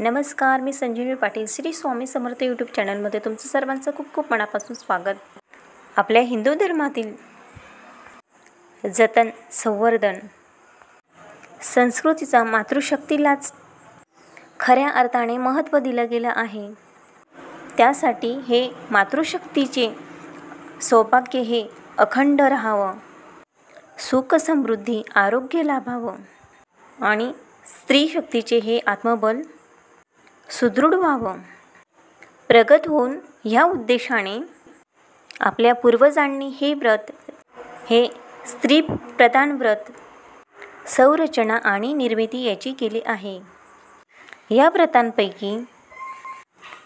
नमस्कार, मी संजीवनी पाटील. श्री स्वामी समर्थ यूट्यूब चॅनलमध्ये तुमचं सर्वांचं खूप खूप मनापासून स्वागत. आपल्या हिंदू धर्मातील जतन, संवर्धन, संस्कृतीचा मातृशक्तीलाच खऱ्या अर्थाने महत्त्व दिलं गेलं आहे. त्यासाठी हे मातृशक्तीचे सौभाग्य हे अखंड राहावं, सुख समृद्धी आरोग्य लाभावं आणि स्त्री शक्तीचे हे आत्मबल सुदृढ व्हावं. प्रगत होऊन ह्या उद्देशाने आपल्या पूर्वजांनी हे व्रत, हे स्त्री प्रधान व्रत संरचना आणि निर्मिती याची केली आहे. या व्रतांपैकी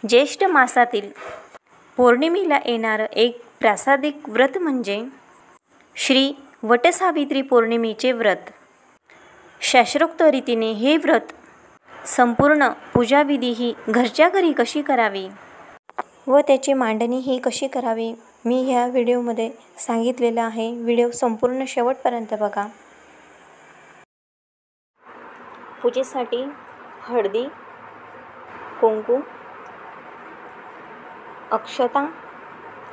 ज्येष्ठ मासातील पौर्णिमेला येणारं एक प्रासादिक व्रत म्हणजे श्री वटसावित्री पौर्णिमेचे व्रत. शास्त्रोक्त रीतीने हे व्रत संपूर्ण पूजाविधी ही घरच्या घरी कशी करावी व त्याची मांडणी ही कशी करावी मी ह्या व्हिडिओमध्ये सांगितलेलं आहे. व्हिडिओ संपूर्ण शेवटपर्यंत बघा. पूजेसाठी हळदी, कुंकू, अक्षता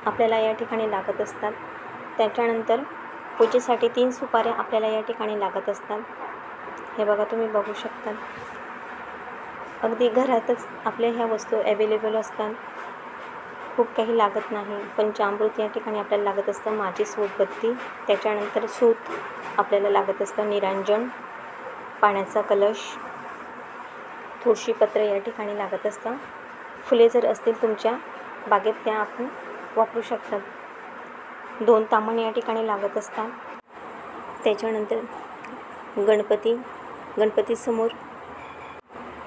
आपल्याला या ठिकाणी लागत असतात. त्याच्यानंतर पूजेसाठी 3 सुपाऱ्या आपल्याला या ठिकाणी लागत असतात. हे बघा, तुम्ही बघू शकता. अगदी घरातच आपल्या ह्या वस्तू अवेलेबल असतात. खूप काही लागत नाही. पंचामृत या ठिकाणी आपल्याला लागत असतं, माचीस, उदबत्ती, त्याच्यानंतर सूत आपल्याला लागत असतं, निरांजन, पाण्याचा कलश, तुळशीपत्र या ठिकाणी लागत असतं. फुले जर असतील तुमच्या बागेत त्या आपण वापरू शकतात. 2 तामण या ठिकाणी लागत असतात. त्याच्यानंतर गणपतीसमोर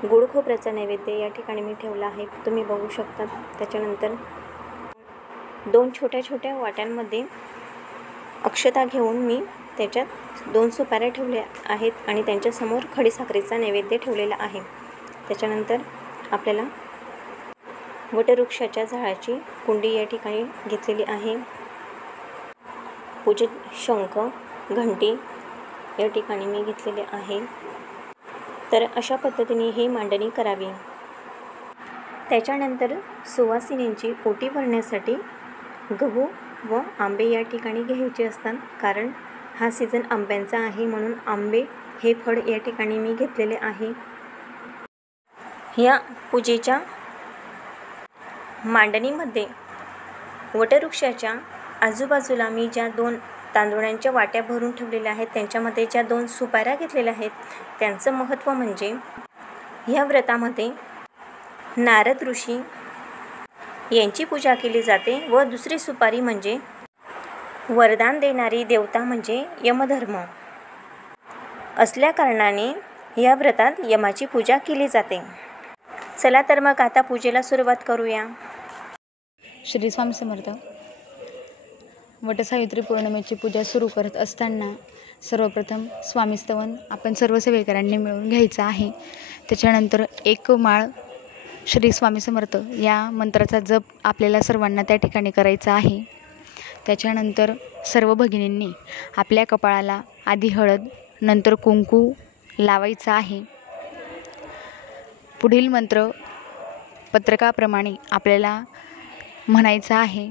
गुळ खोबऱ्याचा नैवेद्य या ठिकाणी मी ठेवला आहे, तुम्ही बघू शकता. त्याच्यानंतर 2 छोट्या छोट्या वाट्यांमध्ये अक्षता घेऊन मी त्याच्यात 2 सुपाऱ्या ठेवल्या आहेत आणि त्यांच्यासमोर खडीसाखरेचा नैवेद्य ठेवलेला आहे. त्याच्यानंतर आपल्याला वटवृक्षाच्या झाडाची कुंडी या ठिकाणी घेतलेली आहे. पूजेत शंख, घंटी या ठिकाणी मी घेतलेले आहे. तर अशा पद्धतीने ही मांडणी करावी. त्याच्यानंतर सुवासिनींची ओटी भरण्यासाठी गहू व आंबे या ठिकाणी घ्यायचे असतात. कारण हा सीझन आंब्यांचा आहे, म्हणून आंबे हे फळ या ठिकाणी मी घेतलेले आहे. ह्या पूजेच्या मांडणीमध्ये वटवृक्षाच्या आजूबाजूला मी ज्या 2 तांदुळांच्या वाट्या भरून ठेवलेल्या आहेत, त्यांच्यामध्ये ज्या 2 सुपाऱ्या घेतलेल्या आहेत, त्यांचं महत्त्व म्हणजे ह्या व्रतामध्ये नारद ऋषी यांची पूजा केली जाते व दुसरी सुपारी म्हणजे वरदान देणारी देवता म्हणजे यमधर्म असल्या कारणाने या व्रतात यमाची पूजा केली जाते. चला तर मग आता पूजेला सुरुवात करूया. श्री स्वामी समर्थ. वटसावित्री पौर्णिमेची पूजा सुरू करत असताना सर्वप्रथम स्वामीस्तवन आपण सर्व सेवेकरांनी मिळून घ्यायचं आहे. त्याच्यानंतर 1 माळ श्री स्वामी समर्थ या मंत्राचा जप आपल्याला सर्वांना त्या ठिकाणी करायचा आहे. त्याच्यानंतर सर्व भगिनींनी आपल्या कपाळाला आधी हळद, नंतर कुंकू लावायचं आहे. पुढील मंत्र पत्रकाप्रमाणे आपल्याला म्हणायचं आहे.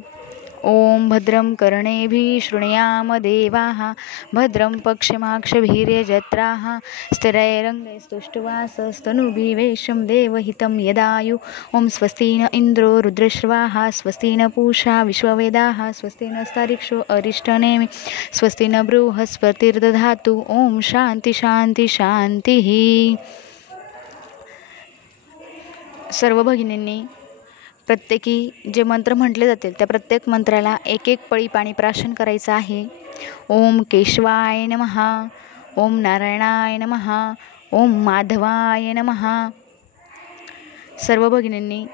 ओम भद्रं कर्णेभिः शृणुयाम देवाः भद्रं पक्षमाक्षभिर्यजत्राः स्थिरैरङ्गैस्तुष्टुवासस्तनूभिः वेशं देवहितं यदायु. ओम स्वस्ति न इन्द्रो रुद्रश्रवाः स्वस्ति न पूषा विश्ववेदाः स्वस्ति नस्तारिक्षो अरिष्टनेमि स्वस्ति न बृहस्पतिर्दधातु. ओम शांती शांती शांतिः. सर्व भगिनींनी प्रत्येकी जे मंत्र म्हटले जातील त्या प्रत्येक मंत्राला 1-1 पळी पाणी प्राशन करायचं आहे. ओम केशवाय नमः, ओम नारायणाय नमः, ओम माधवाय नमः. सर्व भगिनींनी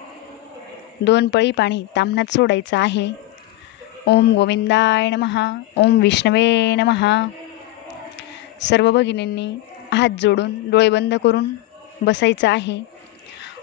2 पळी पाणी ताम्हणात सोडायचं आहे. ओम गोविंदाय नमः, ओम विष्णवे नमः. सर्व भगिनींनी हात जोडून डोळे बंद करून बसायचं आहे.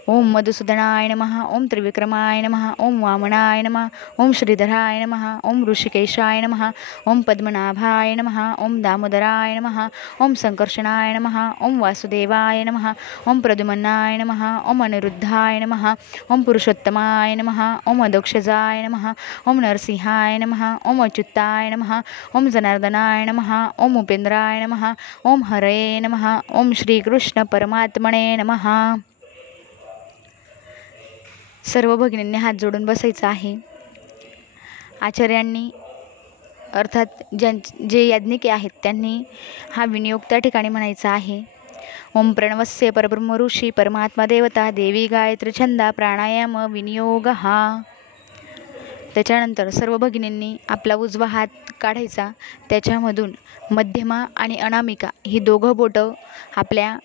ओम मधुसूदनाय नमः, ओम त्रिविक्रमाय नमः, ओम वामनाय नमः, ओम श्रीधराय नमः, ओम ऋषिकेशाय नमः, ओम पद्मनाभाय नमः, ओम दामोदराय नमः, ओम संकर्षणाय नमः, ओम वासुदेवाय नमः, ओम प्रद्युम्नाय नमः, ओम अनिरुद्धाय नमः, ओम पुरुषोत्तमाय नमः, ओम अदोक्षजाय नमः, ओम नरसिंहाय नमः, ओम अच्युताय नमः, ओम जनार्दनाय नमः, ओम उपेंद्राय नमः, ओम हरये नमः, ओम श्रीकृष्ण परमात्मने नमः. सर्व भगिनींनी हात जोडून बसायचं आहे. आचार्यांनी अर्थात जे याज्ञिके आहेत त्यांनी हा विनियोग त्या ठिकाणी म्हणायचा आहे. ओम प्रणवस्य परब्रह्म ऋषी परमात्मा देवता देवी गायत्री छंदा प्राणायाम विनियोग हा. त्याच्यानंतर सर्व भगिनींनी आपला उजवा हात काढायचा. त्याच्यामधून मध्यमा आणि अनामिका ही दोघं बोटं आपल्या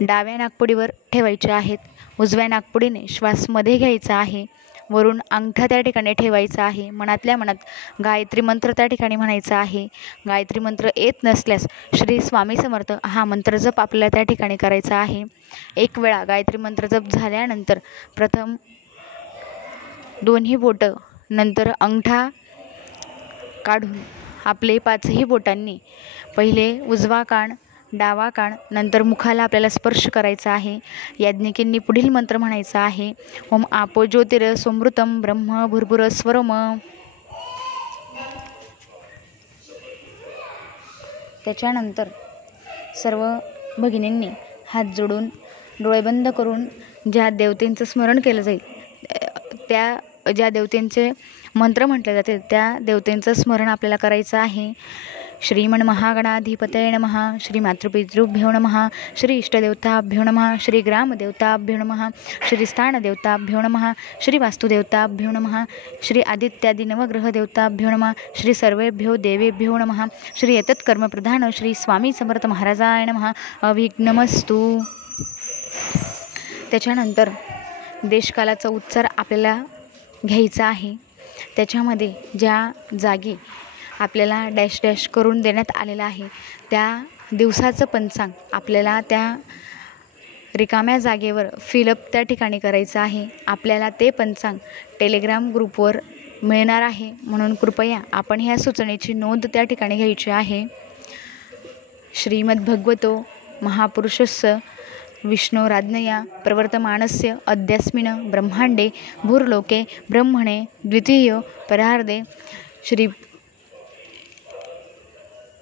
डाव्या नाकपुडीवर ठेवायचे आहेत. उजव्या नाकपुडीने श्वास मध्ये घ्यायचा आहे. वरून अंगठा त्या ठिकाणी ठेवायचा आहे. मनातल्या मनात गायत्री मंत्र त्या ठिकाणी म्हणायचा आहे. गायत्री मंत्र येत नसल्यास श्री स्वामी समर्थ हा मंत्र जप आपल्याला त्या ठिकाणी करायचा आहे. एक वेळा गायत्री मंत्र जप झाल्यानंतर प्रथम दोन्ही बोटं नंतर अंगठा काढून आपले पाचही बोटांनी पहिले उजवा कान, डावा कान, नंतर मुखाला आपल्याला स्पर्श करायचा आहे. याज्ञिकींनी पुढील मंत्र म्हणायचा आहे. ओम आपो ज्योतिर समृतम ब्रह्म भुर्भुर स्वरम. त्याच्यानंतर सर्व भगिनींनी हात जोडून डोळे बंद करून ज्या देवतेंचं स्मरण केलं जाईल, त्या ज्या देवतेंचे मंत्र म्हटले जातील त्या देवतेंचं स्मरण आपल्याला करायचं आहे. श्रीमन महागणाधिपतये नमः, श्री मातृपितृभ्यो नमः, श्री इष्टदेवताभ्यो नमः, श्री ग्रामदेवताभ्यो नमः, श्री स्थानदेवताभ्यो नमः, श्री वास्तुदेवताभ्यो नमः, श्री आदित्यादि नवग्रहदेवताभ्यो नमः, श्री सर्वेभ्यो देवेभ्यो नमः, श्री एतत्कर्मप्रधान श्री स्वामी समर्थ महाराजाय नमः. अविघ्नमस्तु. त्याच्यानंतर देशकालाचा उच्चार आपल्याला घ्यायचा आहे. त्याच्यामध्ये ज्या जागी आपल्याला डॅश डॅश करून देण्यात आलेलं आहे त्या दिवसाचं पंचांग आपल्याला त्या रिकाम्या जागेवर फिलअप त्या ठिकाणी करायचं आहे. आपल्याला ते पंचांग टेलिग्राम ग्रुपवर मिळणार आहे, म्हणून कृपया आपण ह्या सूचनेची नोंद त्या ठिकाणी घ्यायची आहे. श्रीमद्भगवतो महापुरुषस्य विष्णोराज्ञया प्रवर्तमानस्य अद्यस्मिन् ब्रह्मांडे भूर्लोके ब्रह्मणे द्वितीय परार्धे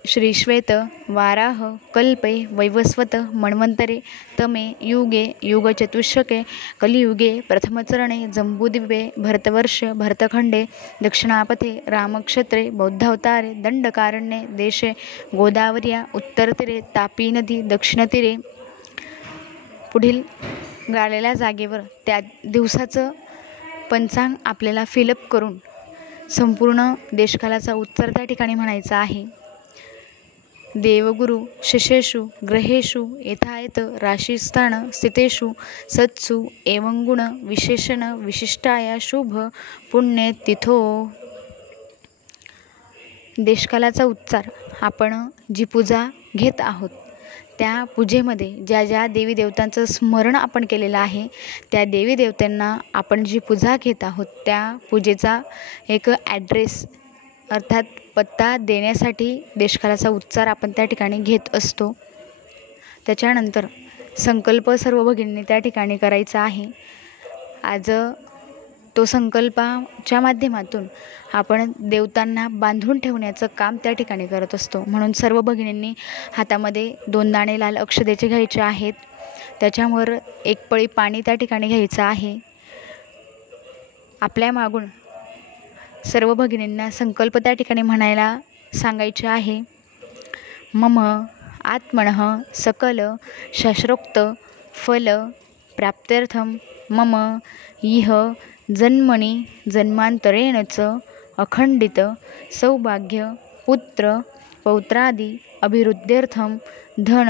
श्रीश्वेत वाराह कल्पे वैवस्वत मन्वन्तरे तमे युगे युगचतुष्के कलियुगे प्रथमचरणे जम्बूद्वीपे भरतवर्ष भरतखंडे दक्षिणापथे रामक्षेत्रे बौद्धावतारे दंडकारण्ये देशे गोदावर्या उत्तरतीरे तापीनदी दक्षिणतीरे. पुढील गाळलेल्या जागेवर त्या दिवसाचं पंचांग आपल्याला फिलअप करून संपूर्ण देशकालाचा उत्तर त्या ठिकाणी म्हणायचा आहे. देवगुरु शिशेषु ग्रहेषु यथायत राशीस्थान स्थितेषु सत्सु एवं गुण विशेषण विशिष्टाया शुभ पुण्य तिथो. देशकालाचा उच्चार आपण जी पूजा घेत आहोत त्या पूजेमध्ये ज्या ज्या देवी देवतांचं स्मरण आपण केलेलं आहे त्या देवी देवतांना आपण जी पूजा घेत आहोत त्या पूजेचा एक ॲड्रेस अर्थात पत्ता देण्यासाठी देशकालाचा उच्चार आपण त्या ठिकाणी घेत असतो. त्याच्यानंतर संकल्प सर्व भगिनींनी त्या ठिकाणी करायचा आहे. आज तो संकल्पाच्या माध्यमातून आपण देवतांना बांधून ठेवण्याचं काम त्या ठिकाणी करत असतो. म्हणून सर्व भगिनींनी हातामध्ये 2 दाणे लाल अक्षतेचे घ्यायचे आहेत. त्याच्यावर 1 पळी पाणी त्या ठिकाणी घ्यायचं आहे. आपल्या मागून सर्व भगिनींना संकल्प त्या ठिकाणी म्हणायला सांगायचे आहे. मम आत्मनः सकल शास्त्रोक्त फल प्राप्त्यर्थम मम इह जन्मनि जन्मांतरेण च अखंडित सौभाग्य पुत्र पौत्रादि अभिवृद्ध्यर्थम धन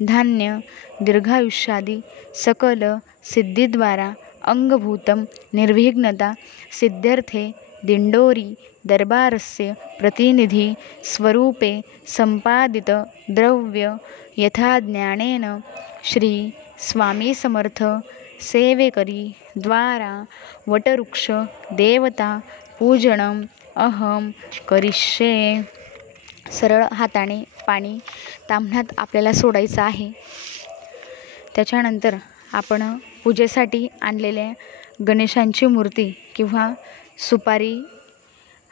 धान्य दीर्घायुष्यादि सकल सिद्धिद्वारा अंगभूतं निर्विघ्नता सिद्ध्यर्थे दिंडोरी दरबारस्य प्रतिनिधि स्वरूपे संपादित द्रव्य यथा ज्ञानेन श्री स्वामी समर्थ सेवेकरी द्वारा वटवृक्ष देवता पूजनम अहम करिष्ये. सरळ हाताने पाणी ताम्हणात आपल्याला सोडायचं आहे. त्याच्यानंतर आपण पूजेसाठी आणलेल्या गणेशांची मूर्ती किंवा सुपारी,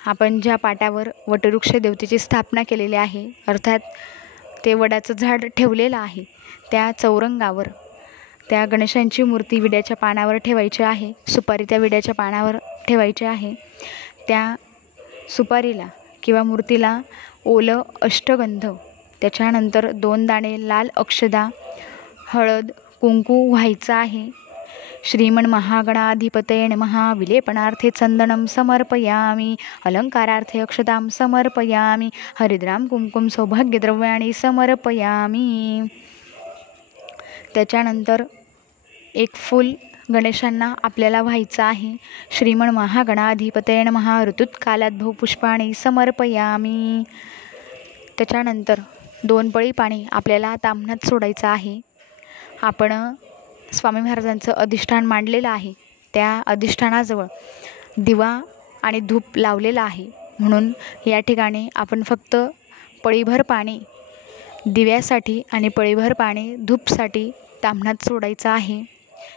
आपण ज्या पाटावर वटवृक्ष देवतेची स्थापना केलेली आहे, अर्थात ते वडाचं झाड ठेवलेलं आहे, त्या चौरंगावर त्या गणेशांची मूर्ती विड्याच्या पानावर ठेवायची आहे. सुपारी त्या विड्याच्या पानावर ठेवायची आहे. त्या सुपारीला किंवा मूर्तीला ओलं अष्टगंध, त्याच्यानंतर 2 दाणे लाल अक्षदा, हळद, कुंकू व्हायचं आहे. श्रीमन महागणाधिपतये नमः. विलेपनार्थे चंदनम समर्पयामि. अलंकारार्थे अक्षतां समर्पयामि. हरिद्राम कुंकुम सौभाग्यद्रव्याणि समर्पयामि. त्याच्यानंतर एक फूल गणेशांना आपल्याला व्हायचं आहे. श्रीमन महागणाधिपतये नमः. ऋतुत्कालात बहुपुष्पाणि समर्पयामि. त्याच्यानंतर 2 पळी पाणी आपल्याला ताम्हणात सोडायचं आहे. आपण स्वामी महाराजांचं अधिष्ठान मांडलेलं आहे. त्या अधिष्ठानाजवळ दिवा आणि धूप लावलेला आहे. म्हणून या ठिकाणी आपण फक्त पळीभर पाणी दिव्यासाठी आणि पळीभर पाणी धूपसाठी ताम्हणात सोडायचं आहे.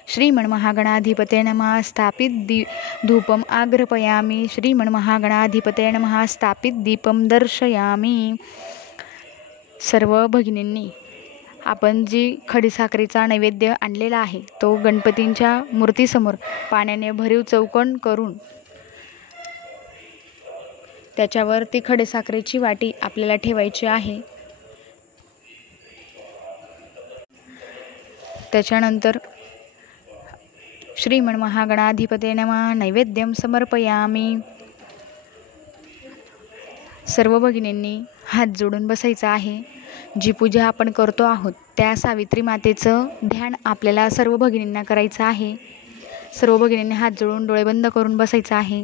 श्रीमन महागणाधिपतये नमः. स्थापित धूपम आग्रपयामि. श्रीमन महागणाधिपतये नमः. स्थापित दीपम दर्शयामि. सर्व भगिनींनी आपण जी खडीसाखरेचा नैवेद्य आणलेला आहे तो गणपतींच्या मूर्तीसमोर पाण्याने भरीव चौकोन करून त्याच्यावर ती खडीसाखरेची वाटी आपल्याला ठेवायची आहे. त्याच्यानंतर श्रीमन महागणाधिपतये नमः. नैवेद्यम समर्पयामि. सर्व भगिनींनी हात जोडून बसायचं आहे. जी पूजा आपण करतो आहोत त्या सावित्री मातेचं ध्यान आपल्याला सर्व भगिनींना करायचं आहे. सर्व भगिनींनी हात जोडून डोळे बंद करून बसायचं आहे.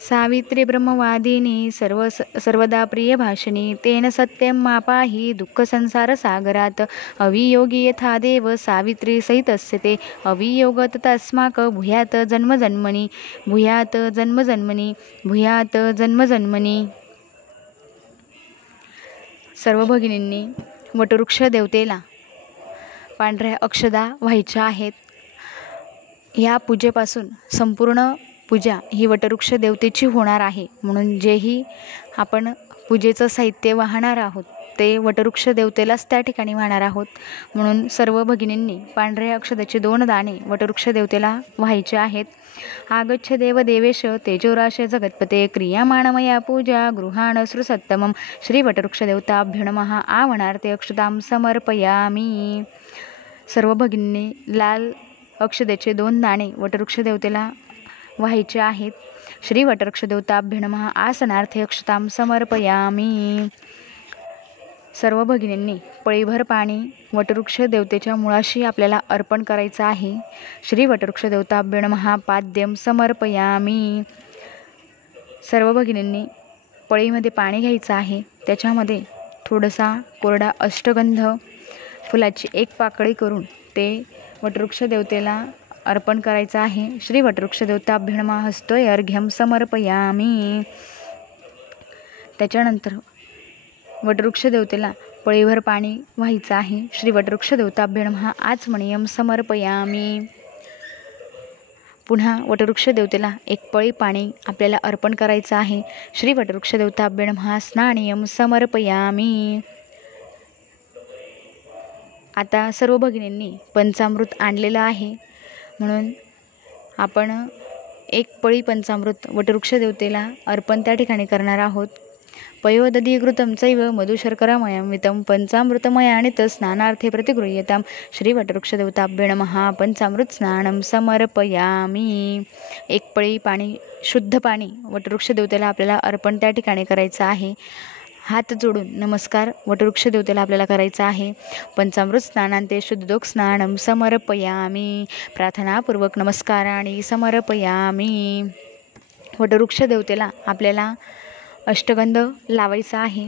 सावित्री ब्रह्मवादिनी सर्वदा प्रिय भाषिणी. तेन सत्यम मापाहि दुःख संसार सागरात. अवियोगी यथा देव सावित्री सहितस्य ते. अवियोग तस्माक भूयात जन्मजन्मनि. भूयात जन्मजन्मनि. भूयात जन्मजन्मनि. सर्व भगिनींनी वटवृक्ष देवतेला पांढऱ्या अक्षदा व्हायच्या आहेत. ह्या पूजेपासून संपूर्ण पूजा ही वटवृक्ष देवतेची होणार आहे. म्हणून जेही आपण पूजेचं साहित्य वाहणार आहोत ते वटवृक्ष देवतेलाच त्या ठिकाणी वाहणार आहोत. म्हणून सर्व भगिनींनी पांढऱ्या अक्षदाचे 2 दाणे वटवृक्ष देवतेला व्हायचे आहेत. आगच्छ देव देवेश तेजोराश जगत्पते. क्रियामाणमया पूजा गृहाण श्रुसत्तमं. श्री वटवृक्ष देवताभ्यो नमः. आवनार्थे अक्षतां समर्पयामि. सर्व भगिनींनी लाल अक्षदेचे 2 दाणे वटवृक्ष देवतेला व्हायचे आहेत. श्री वटवृक्ष देवताभ्यो नमः. आसनार्थे अक्षतां समर्पयामि. सर्व भगिनींनी पळीभर पाणी वटवृक्ष देवतेच्या मुळाशी आपल्याला अर्पण करायचं आहे. श्री वटवृक्ष देवताभ्यो नमः. पाद्यम समर्पयामि. सर्व भगिनींनी पळीमध्ये पाणी घ्यायचं आहे. त्याच्यामध्ये थोडासा कोरडा अष्टगंध फुलाची 1 पाकळी करून ते वटवृक्ष देवतेला अर्पण करायचं आहे. श्री वटवृक्ष देवताभ्यो नमः. हस्तोय अर्घ्यम समर्पयामि. त्याच्यानंतर वटवृक्ष देवतेला पळीभर पाणी व्हायचं आहे. श्री वटवृक्ष देवताभ्यो नमः. आचमनीयम समर्पयामि. पुन्हा वटवृक्ष देवतेला 1 पळी पाणी आपल्याला अर्पण करायचं आहे. श्री वटवृक्ष देवताभ्यो नमः. स्नानियम समर्पयामि. आता सर्व भगिनींनी पंचामृत आणलेलं आहे. म्हणून आपण 1 पळी पंचामृत वटवृक्ष देवतेला अर्पण त्या ठिकाणी करणार आहोत. पयोदधीघृतं चैव मधुशर्करामयमितं पंचामृतमयानित स्नानार्थे प्रतिगृह्यतां. श्री वटवृक्ष देवताभ्यो नमः. पंचामृत स्नानं समर्पयामि. 1 पळी पाणी शुद्ध पाणी वटवृक्ष देवतेला आपल्याला अर्पण त्या ठिकाणी करायचं आहे. हात जोडून नमस्कार वटवृक्ष देवतेला आपल्याला करायचा आहे. पंचामृत स्नानांते शुद्धोदक स्नानं समर्पयामि. प्रार्थनापूर्वक नमस्काराणि समर्पयामि. वटवृक्ष देवतेला आपल्याला अष्टगंध लावायचा आहे.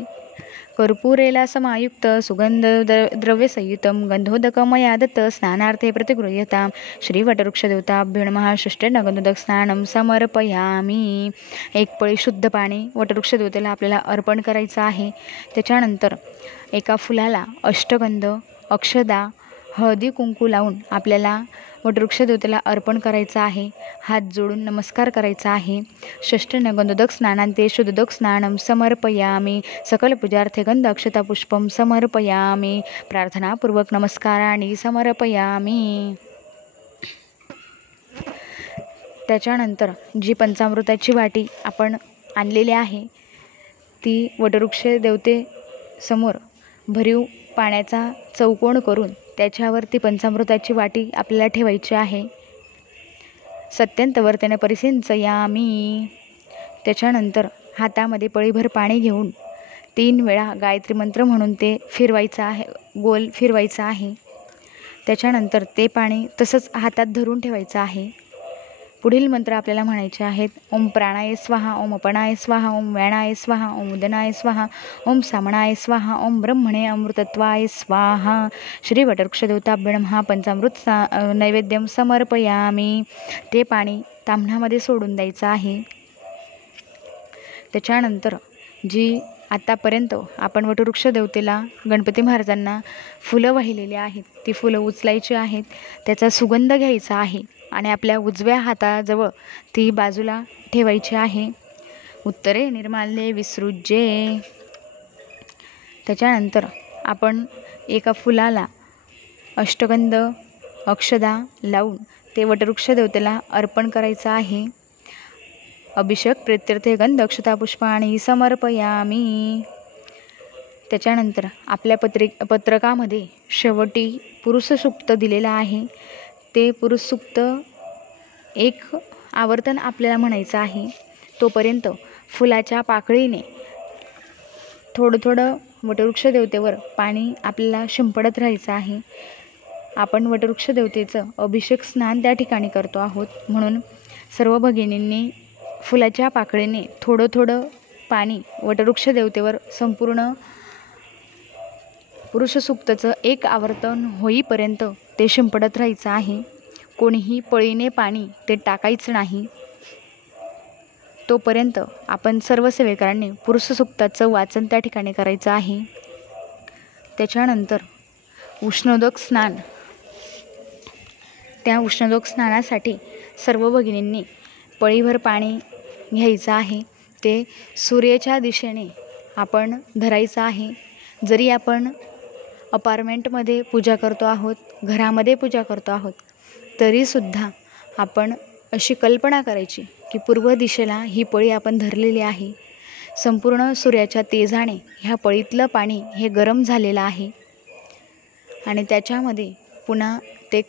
कर्पूरेला समायुक्त सुगंध द्रव्यसंयुतं गंधोदकमया दत्त स्नानार्थे प्रतिगृह्यतां श्रीवटवृक्षदेवताभ्यो नमः. षष्ठेन गंधोदक स्नानं समर्पयामी. एक पळी शुद्ध पाणी वटवृक्षदेवतेला आपल्याला अर्पण करायचं आहे. त्याच्यानंतर एका फुलाला अष्टगंध, अक्षदा, हळदी कुंकू लावून आपल्याला वटवृक्षदेवतेला अर्पण करायचं आहे. हात जोडून नमस्कार करायचा आहे. षष्ठेन गंधोदक स्नानान्ते शुद्धोदक स्नानं समर्पयामी. सकल पूजार्थे गंध अक्षता पुष्पं समर्पयामी. प्रार्थनापूर्वक नमस्काराने समर्पयामी. त्याच्यानंतर जी पंचामृताची वाटी आपण आणलेली आहे ती वटवृक्ष देवतेसमोर भरीव पाण्याचा चौकोन करून त्याच्यावरती पंचामृताची वाटी आपल्याला ठेवायची आहे. सत्यंतवर्तेने परिसिंचयामी. त्याच्यानंतर हातामध्ये पळीभर पाणी घेऊन 3 वेळा गायत्री मंत्र म्हणून ते फिरवायचं आहे, गोल फिरवायचं आहे. त्याच्यानंतर ते पाणी तसंच हातात धरून ठेवायचं आहे. पुढील मंत्र आपल्याला म्हणायचे आहेत. ओम प्राणाय स्वाहा, ओम अपनाय स्वाहा, ओम व्यानाय स्वाहा, ओम उदनाय स्वाहा, ओम सामनाय स्वाहा, ओम ब्रह्मणे अमृतत्वाय स्वाहा. श्री वटवृक्षदेवताभ्यो नमः. पंचामृत नैवेद्यम समर्पयामी. ते पाणी ताम्हणामध्ये सोडून द्यायचं आहे. त्याच्यानंतर जी आतापर्यंत आपण वटवृक्ष देवतेला गणपती महाराजांना फुलं वाहिलेली आहेत ती फुलं उचलायची आहेत. त्याचा सुगंध घ्यायचा आहे आणि आपल्या उजव्या हाताजवळ ती बाजूला ठेवायची आहे. उत्तरे निर्माल्ये विसृज्ये. त्याच्यानंतर आपण एका फुलाला अष्टगंध, अक्षदा लावून ते वटवृक्ष देवतेला अर्पण करायचं आहे. अभिषेक प्रीत्यर्थे गंध अक्षता पुष्पाणि समर्पयामी. त्याच्यानंतर आपल्या पत्रकामध्ये शेवटी पुरुष सूक्त दिलेलं आहे. ते पुरुष सूक्त एक आवर्तन आपल्याला म्हणायचं आहे. तोपर्यंत फुलाच्या पाकळीने थोडं थोडं वटवृक्ष देवतेवर पाणी आपल्याला शिंपडत राहायचं आहे. आपण वटवृक्ष देवतेचं अभिषेक स्नान त्या ठिकाणी करतो आहोत, म्हणून सर्व भगिनींनी फुलाच्या पाकळीने थोडं थोडं पाणी वटवृक्ष देवतेवर संपूर्ण पुरुष सूक्ताचं एक आवर्तन होईपर्यंत ते शिंपडत राहायचं आहे. कोणीही पळीने पाणी ते टाकायचं नाही. तोपर्यंत आपण सर्व सेवेकरांनी पुरुष सूक्ताचं वाचन त्या ठिकाणी करायचं आहे. त्याच्यानंतर उष्णोदक स्नान. त्या उष्णोदक स्नानासाठी सर्व भगिनींनी पळीभर पाणी घ्यायचं आहे. ते सूर्याच्या दिशेने आपण धरायचं आहे. जरी आपण अपार्टमेंटमध्ये पूजा करतो आहोत, घरामध्ये पूजा करतो आहोत, तरीसुद्धा आपण अशी कल्पना करायची की पूर्व दिशेला ही पळी आपण धरलेली आहे. संपूर्ण सूर्याच्या तेजाने ह्या पळीतलं पाणी हे गरम झालेलं आहे आणि त्याच्यामध्ये पुन्हा ते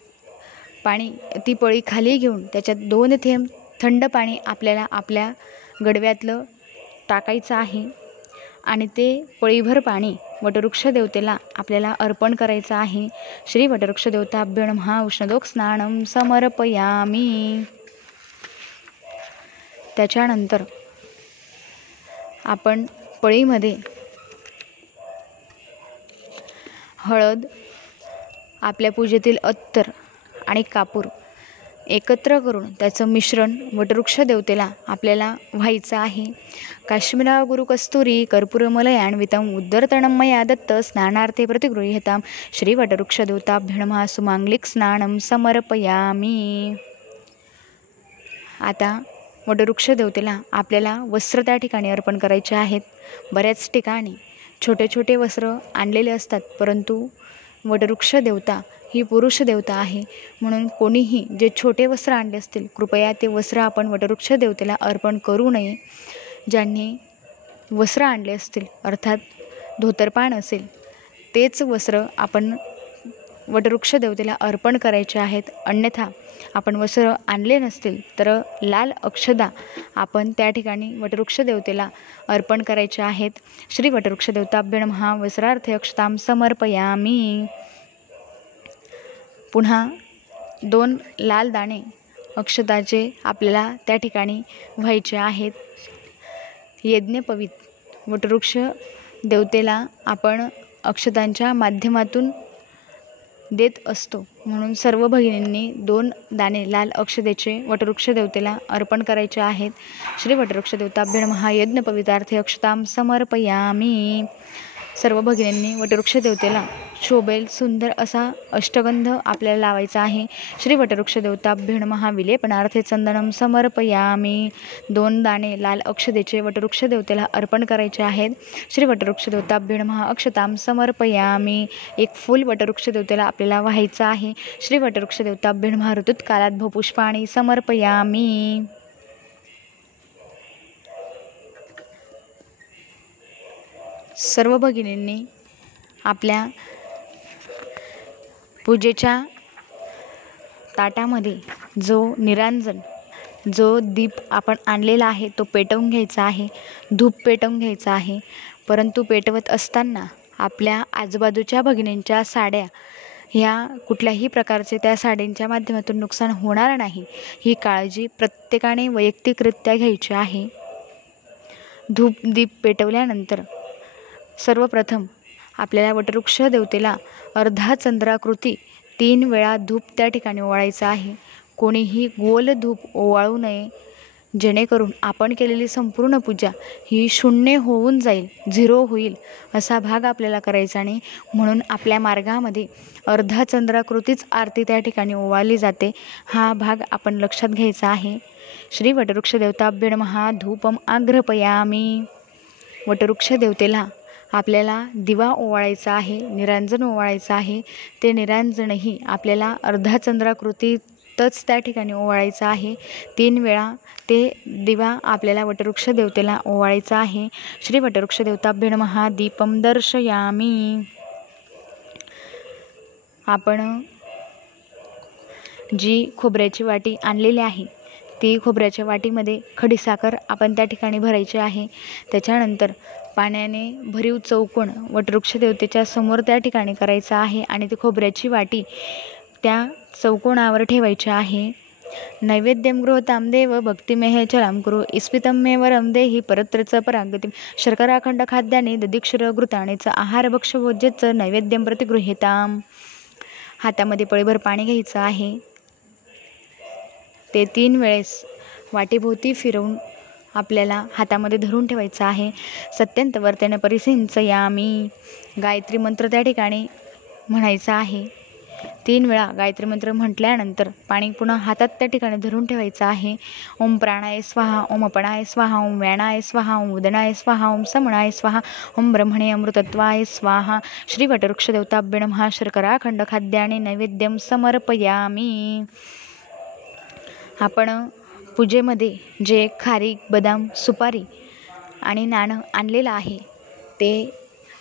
पाणी ती पळी खाली घेऊन त्याच्यात 2 थेंब थंड पाणी आपल्याला आपल्या गडव्यातलं टाकायचं आहे आणि ते पळीभर पाणी वटवृक्ष देवतेला आपल्याला अर्पण करायचं आहे. श्री वटवृक्ष देवताभ्यो नमः. उष्णोदक स्नानं समर्पयामी. त्याच्यानंतर आपण पळीमध्ये हळद, आपल्या पूजेतील अत्तर आणि कापूर एकत्र करून त्याचं मिश्रण वटवृक्ष देवतेला आपल्याला व्हायचं आहे. काश्मीरा गुरु कस्तुरी कर्पूरमलयान्वितं उद्धर्तनं मया दत्त स्नानार्थे प्रतिगृह्यतां श्री वटवृक्ष देवताभ्यो नमः. सुमांगलिक स्नानं समर्पयामी. आता वटवृक्ष देवतेला आपल्याला वस्त्र त्या ठिकाणी अर्पण करायचे आहेत. बऱ्याच ठिकाणी छोटे छोटे वस्त्र आणलेले असतात, परंतु वटवृक्ष देवता ही पुरुष देवता आहे, म्हणून कोणीही जे छोटे वस्त्र आणले असतील कृपया ते वस्त्र आपण वटवृक्ष देवतेला अर्पण करू नये. ज्यांनी वस्त्र आणले असतील अर्थात धोतरपान असेल तेच वस्त्र आपण वटवृक्ष देवतेला अर्पण करायचे आहेत. अन्यथा आपण वस्त्र आणले नसतील तर लाल अक्षदा आपण त्या ठिकाणी वटवृक्ष देवतेला अर्पण करायचे आहेत. श्री वटवृक्ष देवताभ्यो नमः. वस्त्रार्थे अक्षतां समर्पयामी. पुन्हा 2 लाल दाणे अक्षताचे आपल्याला त्या ठिकाणी व्हायचे आहेत. यज्ञपवीत वटवृक्ष देवतेला आपण अक्षतांच्या माध्यमातून देत असतो. म्हणून सर्व भगिनींनी 2 दाणे लाल अक्षतेचे वटवृक्ष देवतेला अर्पण करायचे आहेत. श्री वटवृक्ष देवताभ्यो नमः. यज्ञ पवित्रार्थे अक्षतां समर्पयामी. सर्व भगिनींनी वटवृक्ष देवतेला शोभेल सुंदर असा अष्टगंध आपल्याला लावायचा आहे. श्री वटवृक्ष देवताभ्यो नमः. विलेपनार्थे चंदनम समर्पयामी. 2 दाणे लाल अक्षतेचे वटवृक्ष देवतेला अर्पण करायचे आहेत. श्री वटवृक्ष देवताभ्यो नमः. अक्षतां समर्पयामी. एक फूल वटवृक्ष देवतेला आपल्याला वाहायचं आहे. श्री वटवृक्ष देवताभ्यो नमः. ऋतुत्कालाद्भो पुष्पाणि समर्पयामी. सर्व भगिनींनी आपल्या पूजेच्या ताटामध्ये जो निरांजन, जो दीप आपण आणलेला आहे तो पेटवून घ्यायचा आहे. धूप पेटवून घ्यायचा आहे. परंतु पेटवत असताना आपल्या आजूबाजूच्या भगिनींच्या साड्या ह्या कुठल्याही प्रकारचे त्या साडींच्या माध्यमातून नुकसान होणार नाही, ही काळजी प्रत्येकाने वैयक्तिकरित्या घ्यायची आहे. धूप दीप पेटवल्यानंतर सर्वप्रथम आपल्याला वटवृक्ष देवतेला अर्धा चंद्राकृती 3 वेळा धूप त्या ठिकाणी ओवाळायचा आहे. कोणीही गोल धूप ओवाळू नये, जेणेकरून आपण केलेली संपूर्ण पूजा ही शून्य होऊन जाईल, 0 होईल असा भाग आपल्याला करायचा नाही. म्हणून आपल्या मार्गामध्ये अर्धा चंद्राकृतीच आरती त्या ठिकाणी ओवाळली जाते. हा भाग आपण लक्षात घ्यायचा आहे. श्री वटवृक्ष देवताभ्यो नमः. धूपम आग्रपयामी. वटवृक्ष देवतेला आपल्याला दिवा ओवाळायचा आहे, निरांजन ओवाळायचं आहे. ते निरांजनही आपल्याला अर्धा चंद्राकृतीतच त्या ठिकाणी ओवाळायचं आहे. 3 वेळा ते दिवा आपल्याला वटवृक्ष देवतेला ओवाळायचा आहे. श्री वटवृक्ष देवताभ्यो नमः. दीपम दर्शयामी. आपण जी खोबऱ्याची वाटी आणलेली आहे ती खोबऱ्याच्या वाटीमध्ये खडीसाखर आपण त्या ठिकाणी भरायची आहे. त्याच्यानंतर पाण्याने भरीव चौकोन वटवृक्ष देवतेच्या समोर त्या ठिकाणी करायचा आहे आणि ती खोबऱ्याची वाटी त्या चौकोनावर ठेवायची आहे. नैवेद्यम गृहतां देव भक्तिमेह चलां कुरु इस्पितं मे वरं देहि परत्रच परागतिं. शर्कराखंड खाद्याने दधिक्षर घृतानेच आहार भक्ष भोज्यच नैवेद्यम प्रतिगृह्यतां. हातामध्ये पळीभर पाणी घ्यायचं आहे. ते 3 वेळेस वाटीभोवती फिरवून आपल्याला हातामध्ये धरून ठेवायचं आहे. सत्यंतवर्तेन परिसिंचयामी. गायत्री मंत्र त्या ठिकाणी म्हणायचा आहे. 3 वेळा गायत्री मंत्र म्हटल्यानंतर पाणी पुन्हा हातात त्या ठिकाणी धरून ठेवायचं आहे. ओम प्राणाय स्वाहा, ओम अपणाय स्वाहा, ओम व्यानाय स्वाहा, ओम उदनाय स्वाहा, ओम समणाय स्वाहा, ओम ब्रह्मणे अमृतत्वाय स्वाहा. श्री वटवृक्ष देवताभ्यो नमः. शर्कराखंड खाद्याने नैवेद्यम समर्पयामी. आपण पूजेमध्ये जे खारीक, बदाम, सुपारी आणि नाणं आणलेलं आहे ते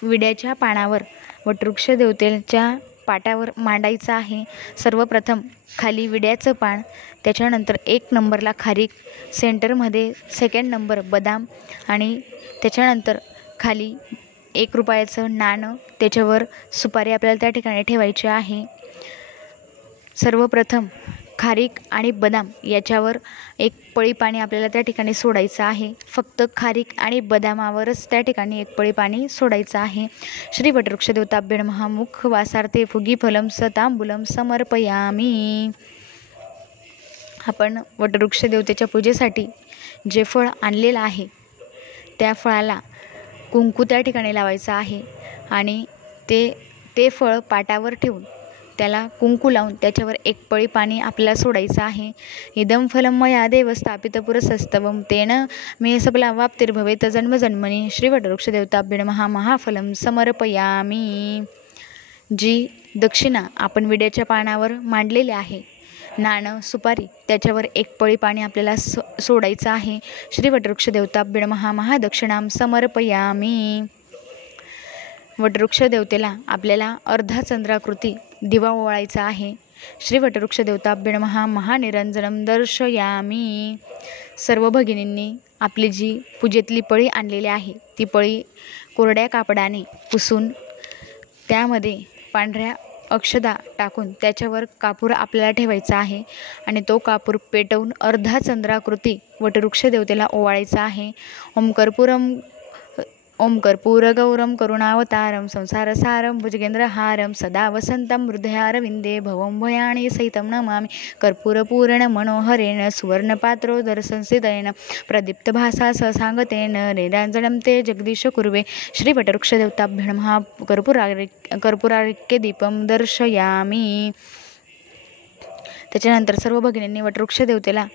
विड्याच्या पानावर वटवृक्ष देवतेच्या पाटावर मांडायचं आहे. सर्वप्रथम खाली विड्याचं पान, त्याच्यानंतर 1 नंबरला खारीक, सेंटरमध्ये 2nd नंबर बदाम आणि त्याच्यानंतर खाली 1 रुपयाचं नाणं, त्याच्यावर सुपारी आपल्याला त्या ठिकाणी ठेवायची आहे. सर्वप्रथम खारीक आणि बदाम याच्यावर 1 पळी पाणी आपल्याला त्या ठिकाणी सोडायचं आहे. फक्त खारीक आणि बदामावरच त्या ठिकाणी 1 पळी पाणी सोडायचं आहे. श्री वटवृक्ष देवताभ्यो नमः. मुख वासार्थे फुगीफलम तांबूलम समर्पयामी. आपण वटवृक्ष देवतेच्या पूजेसाठी जे फळ आणलेलं आहे त्या फळाला कुंकू त्या ठिकाणी लावायचं आहे आणि ते फळ पाटावर ठेवून त्याला कुंकू लावून त्याच्यावर 1 पळी पाणी आपल्याला सोडायचं आहे. इदं फलं मया देव स्थापित पुरसस्तवं तेन मे सबला वाप्तिर्भवेत जन्मजन्मनी. श्री वटवृक्ष देवताभ्यो नमः. महाफलं समर्पयामी. जी दक्षिणा आपण विड्याच्या पानावर मांडलेली आहे, नाणं, सुपारी, त्याच्यावर 1 पळी पाणी आपल्याला सोडायचं आहे. श्री वटवृक्ष देवताभ्यो नमः. महादक्षिणां समर्पयामी. वटवृक्ष देवतेला आपल्याला अर्धा चंद्राकृती दिवा ओवाळायचा आहे. श्री वटवृक्ष देवताभ्यो नमः. महानिरंजनम दर्शयामी. सर्व भगिनींनी आपली जी पूजेतली पळी आणलेली आहे ती पळी कोरड्या कापडाने पुसून त्यामध्ये पांढऱ्या अक्षदा टाकून त्याच्यावर कापूर आपल्याला ठेवायचा आहे आणि तो कापूर पेटवून अर्धा चंद्राकृती वटवृक्ष देवतेला ओवाळायचा आहे. ओम कर्पूरम ओम कर्पूरगौरं करुणावतारं संसारसारं भुजगेन्द्रहारं सदा वसन्तं हृदयारविन्दे भवं भयाणि सहितं नमामि कर्पूरपूरणमनोहरेण सुवर्णपात्रोदर संसिदयेन प्रदीप्तभासा ससाङ्गतेन नीराजनं ते जगदीश कुर्वे श्रीवटवृक्षदेवताभ्यो नमः कर्पूरार्घ्यदीपं दर्शयामि। त्याच्यानंतर सर्व भगिनींनी वटवृक्षदेवतेला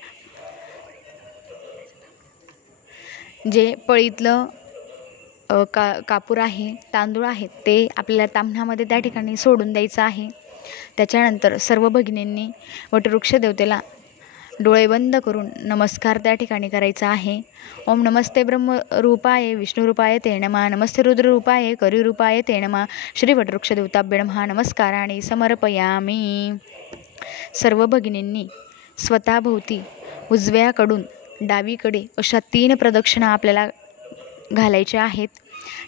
जे पळीतलं कापूर आहे, तांदूळ आहेत, ते आपल्याला ताम्हणामध्ये त्या ठिकाणी सोडून द्यायचं आहे। त्याच्यानंतर सर्व भगिनींनी वटवृक्षदेवतेला डोळे बंद करून नमस्कार त्या ठिकाणी करायचा आहे। ओम नमस्ते ब्रह्मरूपाय विष्णुरूपाय ते नमः, नमस्ते रुद्ररूपाय करिरूपाय ते नमः, श्री वटवृक्षदेवताभ्यो नमः नमस्काराणि समर्पयामि। सर्व भगिनींनी स्वतःभोवती उजव्याकडून डावीकडे अशा 3 प्रदक्षिणा आपल्याला घालायच्या आहेत।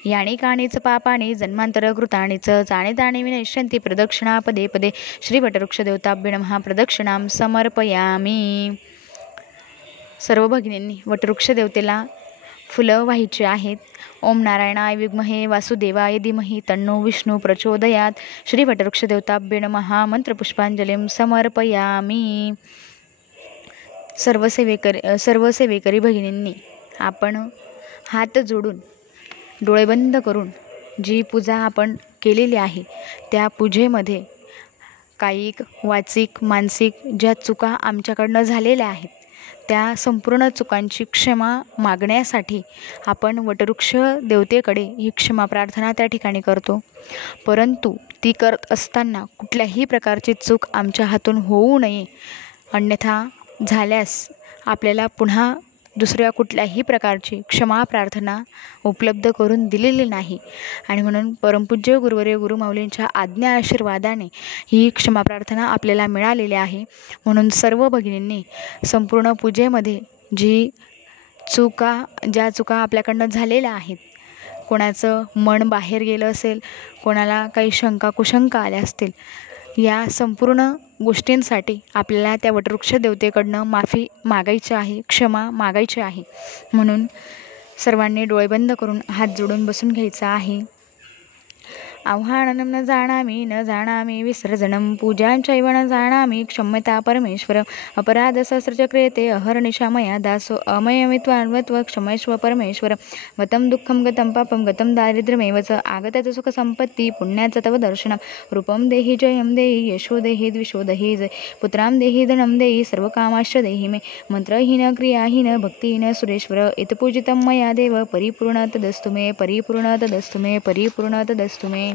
याणी काणीच पापाणी जन्मांतर कृताणीच जाणे ताणे विनश्यंती प्रदक्षिणा पदे पदे श्री वटवृक्षदेवताभ्यो नमः प्रदक्षिणां समर्पयामि। सर्व भगिनींनी वटवृक्षदेवतेला फुलं वाहायची आहेत। ओम नारायणाय विद्महे वासुदेवाय धीमहि तन्नो विष्णू प्रचोदयात श्री वटवृक्षदेवताभ्यो नमः मंत्रपुष्पांजलिं समर्पयामि। सर्व सेवेकरी भगिनींनी आपण हात जोडून डोळे बंद करून जी पूजा आपण केलेली आहे त्या पूजेमध्ये कायिक वाचिक मानसिक ज्या चुका आमच्याकडनं झालेल्या आहेत त्या संपूर्ण चुकांची क्षमा मागण्यासाठी आपण वटवृक्ष देवतेकडे ही क्षमा प्रार्थना त्या ठिकाणी करतो। परंतु ती करत असताना कुठल्याही प्रकारची चूक आमच्या हातून होऊ नये, अन्यथा झाल्यास आपल्याला पुन्हा दुसऱ्या कुठल्याही प्रकारची क्षमा प्रार्थना उपलब्ध करून दिलेली नाही आणि म्हणून परमपूज्य गुरुवर्य गुरुमाऊलींच्या आज्ञा आशीर्वादाने ही क्षमा प्रार्थना आपल्याला मिळालेली आहे। म्हणून सर्व भगिनींनी संपूर्ण पूजेमध्ये ज्या चुका आपल्याकडनं झालेल्या आहेत, कोणाचं मन बाहेर गेलं असेल, कोणाला काही शंका कुशंका आल्या असतील, या संपूर्ण गोष्टींसाठी आपल्याला त्या वटवृक्ष देवतेकडनं माफी मागायची आहे, क्षमा मागायची आहे। म्हणून सर्वांनी डोळे बंद करून हात जोडून बसून घ्यायचा आहे। आह्वाननं न जाणामि विसर्जनं पूजांचैव न जाणामि क्षम्यता परमेश्वर अपराध सहस्रचक्रेते अहर्निशा मया दासो अमयमित्वान्वत्व क्षमस्व परमेश्वर गतं दुःखं गतं पापं गतं दारिद्र्यमेव च आगतच सुखसंपत्ती पुण्याचं तव दर्शनं रूपं देहि जयं देहि यशो देहि द्विषो देहि जय पुत्रां देहि धनं देहि सर्वकामाश्च देहि मे मंत्रहीन क्रियाहीन भक्तिहीन सुरेश्वर इतपूजितं मया देव परिपूर्ण तदस्तु मे परिपूर्ण तदस्तु मे परिपूर्ण तदस्तु मे।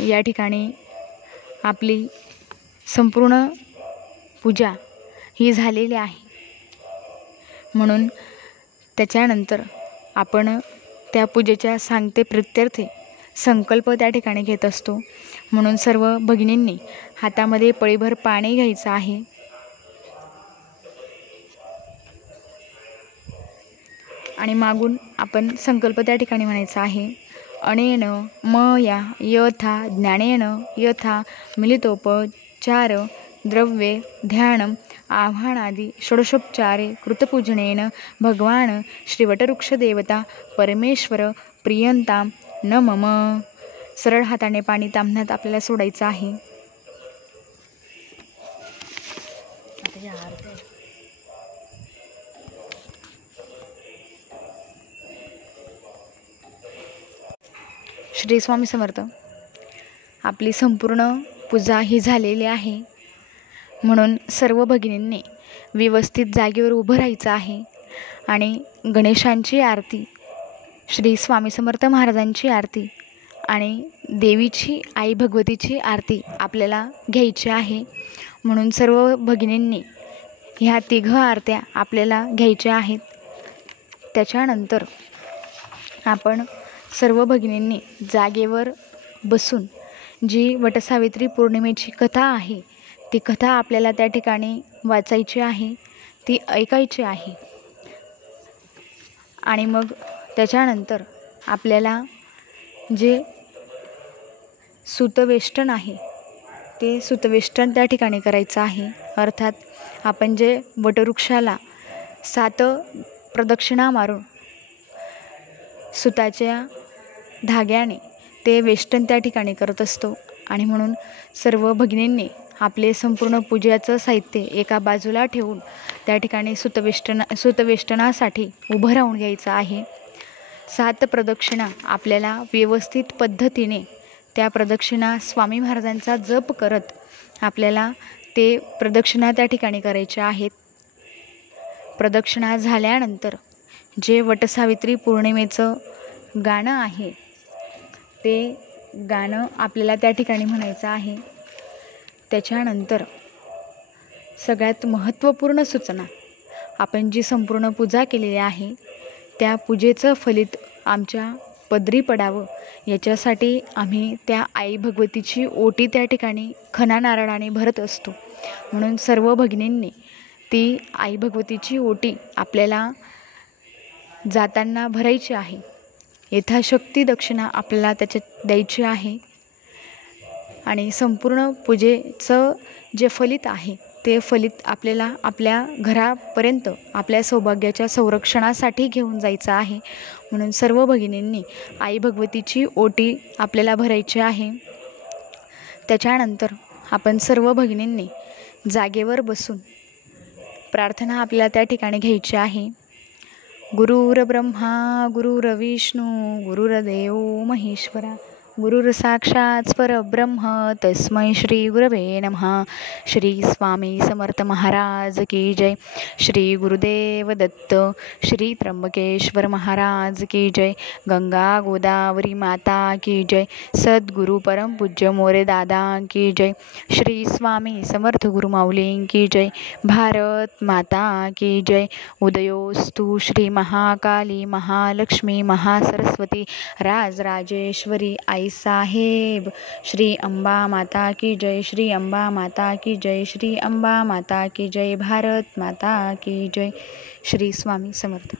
या ठिकाणी आपली संपूर्ण पूजा ही झालेली आहे। म्हणून त्याच्यानंतर आपण त्या पूजेच्या सांगते प्रित्यर्थे संकल्प त्या ठिकाणी घेत असतो। म्हणून सर्व भगिनींनी हातामध्ये पळीभर पाणी घ्यायचं आहे आणि मागून आपण संकल्प त्या ठिकाणी म्हणायचा आहे। अनेन मया यथा ज्ञानेन यथा मिलितोपचार द्रव्ये ध्यानम आह्वानादि षोडशोपचारे कृतपूजनेन भगवान श्रीवटवृक्षदेवता परमेश्वर प्रियंतां न मम। सरळ हाताने पाणी ताम्हण्यात आपल्याला सोडायचं आहे। श्री स्वामी समर्थ। आपली संपूर्ण पूजा ही झालेली आहे। म्हणून सर्व भगिनींनी व्यवस्थित जागेवर उभं राहायचं आहे आणि गणेशांची आरती, श्री स्वामी समर्थ महाराजांची आरती आणि देवीची आई भगवतीची आरती आपल्याला घ्यायची आहे। म्हणून सर्व भगिनींनी ह्या 3 आरत्या आपल्याला घ्यायच्या आहेत। त्याच्यानंतर आपण सर्व भगिनींनी जागेवर बसून जी वटसावित्री पौर्णिमेची कथा आहे ती कथा आपल्याला त्या ठिकाणी वाचायची आहे, ती ऐकायची आहे। आणि मग त्याच्यानंतर आपल्याला जे सूतवेष्टन आहे ते सूतवेष्टन त्या ठिकाणी करायचं आहे। अर्थात आपण जे वटवृक्षाला 7 प्रदक्षिणा मारून सुताच्या धाग्याने ते वेष्टन त्या ठिकाणी करत असतो. आणि म्हणून सर्व भगिनींनी आपले संपूर्ण पूजेचं साहित्य एका बाजूला ठेवून त्या ठिकाणी सुतवेष्टनासाठी उभं राहून घ्यायचं आहे. 7 प्रदक्षिणा आपल्याला व्यवस्थित पद्धतीने त्या प्रदक्षिणा स्वामी महाराजांचा जप करत आपल्याला ते प्रदक्षिणा त्या ठिकाणी करायच्या आहेत. प्रदक्षिणा झाल्यानंतर जे वटसावित्री पौर्णिमेचं गाणं आहे ते गाणं आपल्याला त्या ठिकाणी म्हणायचं आहे. त्याच्यानंतर सगळ्यात महत्त्वपूर्ण सूचना, आपण जी संपूर्ण पूजा केलेली आहे त्या पूजेचं फलित आमच्या पदरी पडावं याच्यासाठी आम्ही त्या आई भगवतीची ओटी त्या ठिकाणी खणा नारळाने भरत असतो. म्हणून सर्व भगिनींनी ती आई भगवतीची ओटी आपल्याला जाताना भरायची आहे. यथाशक्ती दक्षिणा आपल्याला त्याच्यात द्यायची आहे. आणि संपूर्ण पूजेचं जे फलित आहे ते फलित आपल्याला आपल्या घरापर्यंत आपल्या सौभाग्याच्या संरक्षणासाठी घेऊन जायचं आहे. म्हणून सर्व भगिनींनी आई भगवतीची ओटी आपल्याला भरायची आहे. त्याच्यानंतर आपण सर्व भगिनींनी जागेवर बसून प्रार्थना आपल्याला त्या ठिकाणी घ्यायची आहे. गुरुर्ब्रह्मा गुरुर्विष्णू गुरुर्देव महेश्वरा गुरुर साक्षात परब्रह्म तस्मै श्री गुरवे नमः. श्री स्वामी समर्थ महाराज की जय. श्री गुरुदेव दत्त. श्री त्र्यंबकेश्वर महाराज की जय. गंगा गोदावरी माता की जय. सद्गुरु परम पूज्य मोरे दादा की जय. श्री स्वामी समर्थ गुरुमाऊली की जय. भारत माता की जय. उदयोस्तु श्री महाकाली महालक्ष्मी महासरस्वती राजराजेश्वरी आई साहेब. श्री अंबा माता की जय. श्री अंबा माता की जय. श्री अंबा माता की जय. भारत माता की जय. श्री स्वामी समर्थ.